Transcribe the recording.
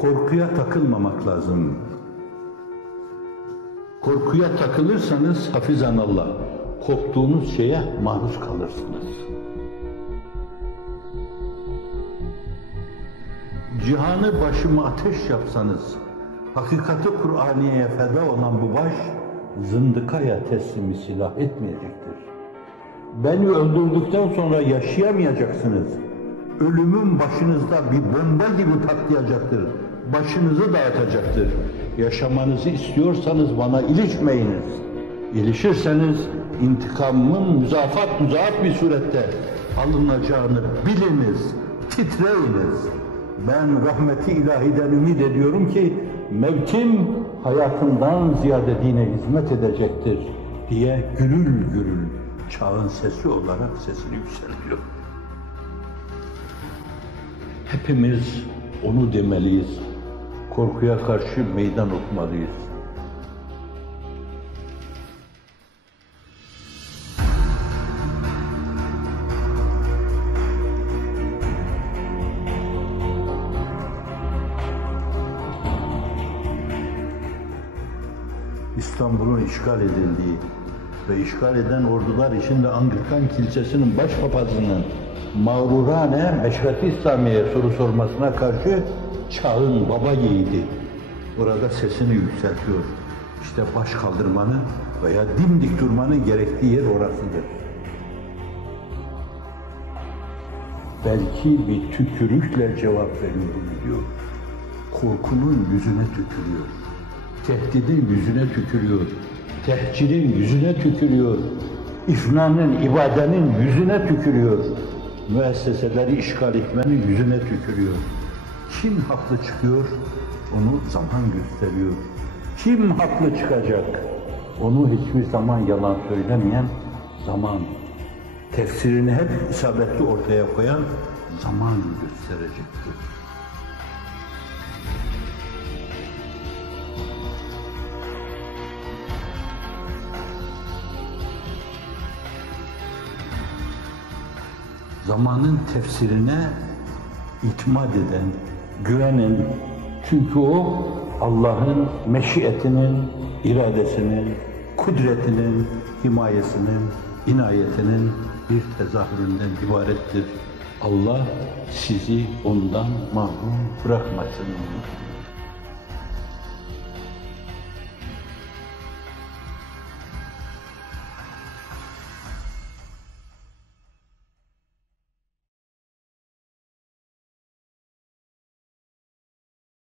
Korkuya takılmamak lazım. Korkuya takılırsanız hafizanallah, korktuğunuz şeye maruz kalırsınız. Cihanı başıma ateş yapsanız, hakikati Kur'aniye'ye feda olan bu baş, zındıkaya teslimi silah etmeyecektir. Beni öldürdükten sonra yaşayamayacaksınız. Ölümün başınızda bir bomba gibi patlayacaktır. Başınızı dağıtacaktır. Yaşamanızı istiyorsanız bana ilişmeyiniz. İlişirseniz intikamımın müzaaf bir surette alınacağını biliniz, titreyiniz. Ben rahmeti ilahiden ümit ediyorum ki mevkim hayatından ziyade dine hizmet edecektir diye gürül gürül çağın sesi olarak sesini yükseltiyor. Hepimiz onu demeliyiz. Korkuya karşı meydan okumalıyız. İstanbul'un işgal edildiği ve işgal eden ordular içinde Anglikan Kilisesi'nin başpapazının mağrurane Meşreti İslamiye soru sormasına karşı çağın baba yiğidi burada sesini yükseltiyor. İşte baş kaldırmanın veya dimdik durmanın gerektiği yer orasıdır. Belki bir tükürükle cevap veriyorum diyor. Korkunun yüzüne tükürüyor. Tehdidin yüzüne tükürüyor. Tehcirin yüzüne tükürüyor. İfnanın, ibadenin yüzüne tükürüyor. Müesseseleri işgal etmenin yüzüne tükürüyor. Kim haklı çıkıyor? Onu zaman gösteriyor. Kim haklı çıkacak? Onu hiçbir zaman yalan söylemeyen zaman. Tefsirini hep isabetli ortaya koyan zaman gösterecektir. Zamanın tefsirine itimat eden, güvenen, çünkü o Allah'ın meşiyetinin, iradesinin, kudretinin, himayesinin, inayetinin bir tezahüründen ibarettir. Allah sizi ondan mahrum bırakmasın.